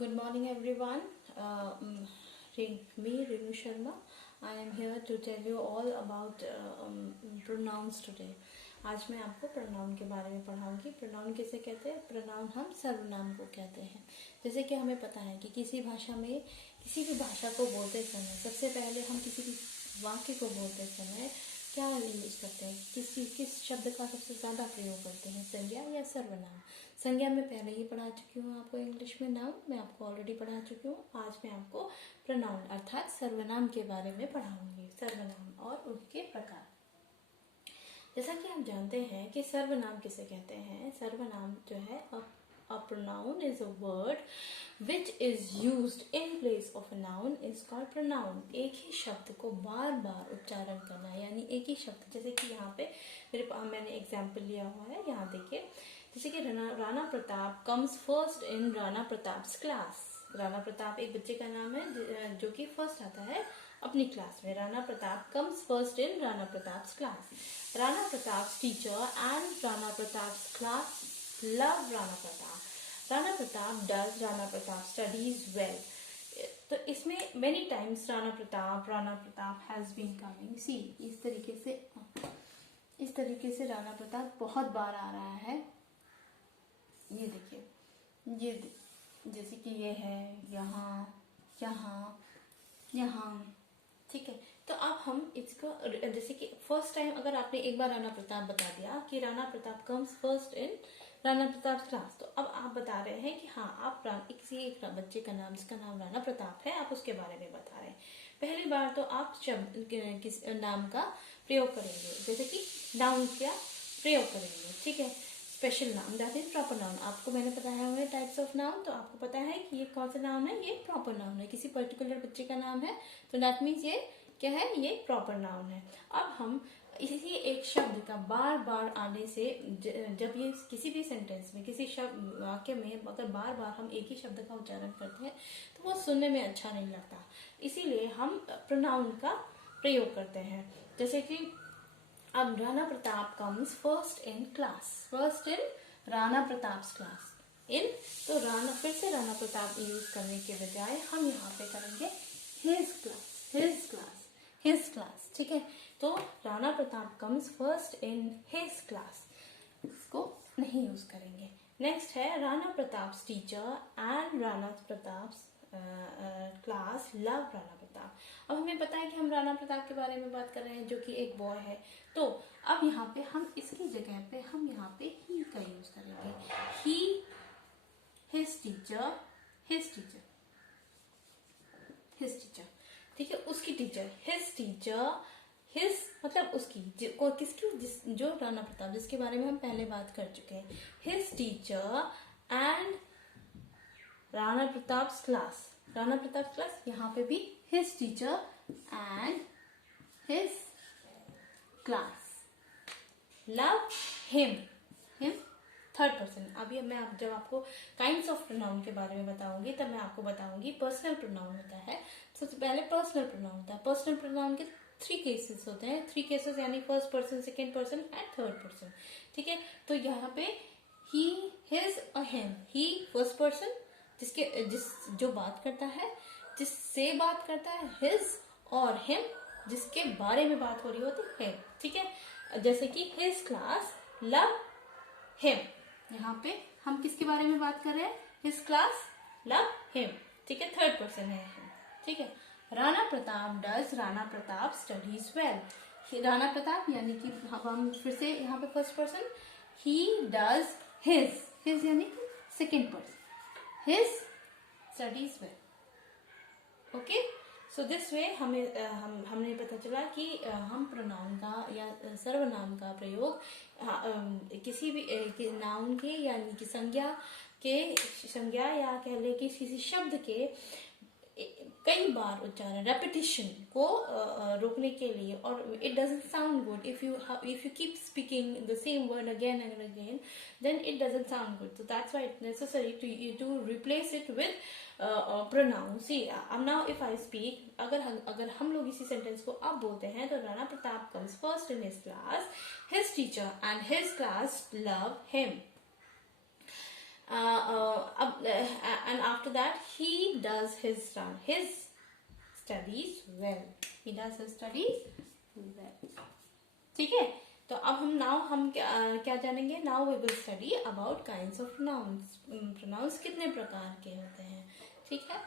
Good morning, everyone. Me, Renu Sharma. I am here to tell you all about pronouns today. आज मैं आपको pronoun के बारे में पढ़ाऊंगी. प्रोनाउन किसे कहते हैं? प्रोनाउन हम सर्वनाम को कहते हैं. जैसे कि हमें पता है कि किसी भाषा में किसी भी भाषा को बोलते समय सबसे पहले हम किसी भी वाक्य को बोलते समय क्या यूज करते हैं, किस शब्द का सबसे ज़्यादा प्रयोग करते हैं, संज्ञा या सर्वनाम. संज्ञा में पहले ही पढ़ा चुकी हूँ आपको इंग्लिश में. नाउन मैं आपको ऑलरेडी पढ़ा चुकी हूँ. आज मैं आपको प्रोनाउन अर्थात सर्वनाम के बारे में पढ़ाऊंगी. सर्वनाम और उनके प्रकार. जैसा कि हम जानते हैं कि सर्वनाम किसे कहते हैं. सर्वनाम जो है a pronoun is a word which is used in place of a noun is called pronoun. एक ही शब्द को बार बार उच्चारण करना, यानी एक ही शब्द. जैसे कि यहाँ पे मैंने एग्जाम्पल लिया हुआ है. यहाँ देखिए, जैसे कि Rana Pratap comes first in Rana Pratap's class. Rana Pratap एक बच्चे का नाम है जो कि फर्स्ट आता है अपनी क्लास में. Rana Pratap comes first in Rana Pratap's class. Rana Pratap's teacher and Rana Pratap's class love Rana Pratap. Rana Pratap does Rana Pratap studies well. तो इसमें many times Rana Pratap has been coming. See, इस तरीके से राणा प्रताप बहुत बार आ रहा है. ये देखिए, ये जैसे कि ये है यहाँ, यहाँ. ठीक है. तो अब हम इसको जैसे कि फर्स्ट टाइम अगर आपने एक बार राणा प्रताप बता दिया कि Rana Pratap comes first in Rana Pratap class, तो अब आप बता रहे हैं कि हाँ, आप किसी एक बच्चे का नाम जिसका नाम राणा प्रताप है, आप उसके बारे में बता रहे हैं. पहली बार तो आप शब्द किस नाम का प्रयोग करेंगे, जैसे कि नाउन का प्रयोग करेंगे. ठीक है. Special noun that is proper noun. आपको मैंने बताया हुआ है टाइप्स ऑफ नाउन, तो आपको पता है कि ये कौन सा नाउन है. ये प्रॉपर नाउन है. किसी पर्टिकुलर बच्चे का नाम है तो दैट मीन्स ये क्या है, ये प्रॉपर नाउन है. अब हम इसी एक शब्द का बार बार आने से, जब ये किसी भी सेंटेंस में, किसी शब्द वाक्य में अगर बार बार हम एक ही शब्द का उच्चारण करते हैं तो वो सुनने में अच्छा नहीं लगता. इसीलिए हम प्रोनाउन का प्रयोग करते हैं. जैसे कि अब Rana Pratap comes first in class. First in Rana Pratap's class. इन तो फिर से राणा प्रताप यूज करने के बजाय हम यहाँ पे करेंगे हिज क्लास. ठीक है. तो Rana Pratap comes first in his class, इसको नहीं यूज करेंगे. नेक्स्ट है Rana Pratap's teacher and Rana Pratap's class love Rana Pratap. अब हमें पता है कि हम राणा प्रताप के बारे में बात कर रहे हैं जो कि एक बॉय है. तो अब यहाँ पे हम इसकी जगह पे हम यहाँ पे ही का यूज करेंगे. ही, हिज टीचर. ठीक है. उसकी टीचर, हिज टीचर. हिज मतलब उसकी, किसकी, जो राणा प्रताप जिसके बारे में हम पहले बात कर चुके हैं. His teacher and Rana Pratap's class. Rana Pratap class, यहाँ पे भी his teacher and his class. Love him third person. अभी मैं जब आपको काइंड्स ऑफ प्रोनाउन के बारे में बताऊंगी तब मैं आपको बताऊंगी पर्सनल प्रोनाउन होता है. सबसे पहले पर्सनल प्रोनाउन होता है. पर्सनल प्रोनाउन के 3 केसेस होते हैं. 3 केसेस यानी first person, second person and third person. ठीक है. तो यहाँ पे ही, हिज और हिम. ही फर्स्ट पर्सन जो बात करता है, जिससे बात करता है. हिज और हिम जिसके बारे में बात हो रही होती है. ठीक है. जैसे कि हिज क्लास लव हिम. यहाँ पे हम किसके बारे में बात कर रहे हैं? His class love him. ठीक है. थर्ड पर्सन है हिम. ठीक है. Rana Pratap does Rana Pratap studies well. Rana Pratap यानी कि हम फिर से यहाँ पे first person. He does his यानी कि second person. His studies well. Okay. So this way हमने पता चला कि हम प्रोनाउन का या सर्वनाम का प्रयोग किसी भी नाउन के यानी कि संज्ञा या कह ले कि किसी शब्द के कई बार उच्चारण, रेपिटेशन को रोकने के लिए. और it doesn't sound good if you keep speaking the same word again and again, then it doesn't sound good. So that's why it's necessary to replace it with pronoun. See, now if I speak, अगर हम लोग इसी sentence को अब बोलते हैं तो Rana Pratap comes first in his class, his teacher and his class love him. And after that he does his studies well. He does his studies well. ठीक है, तो अब हम क्या जानेंगे? Now we will study about kinds of pronouns. Pronouns कितने प्रकार के होते हैं, ठीक है.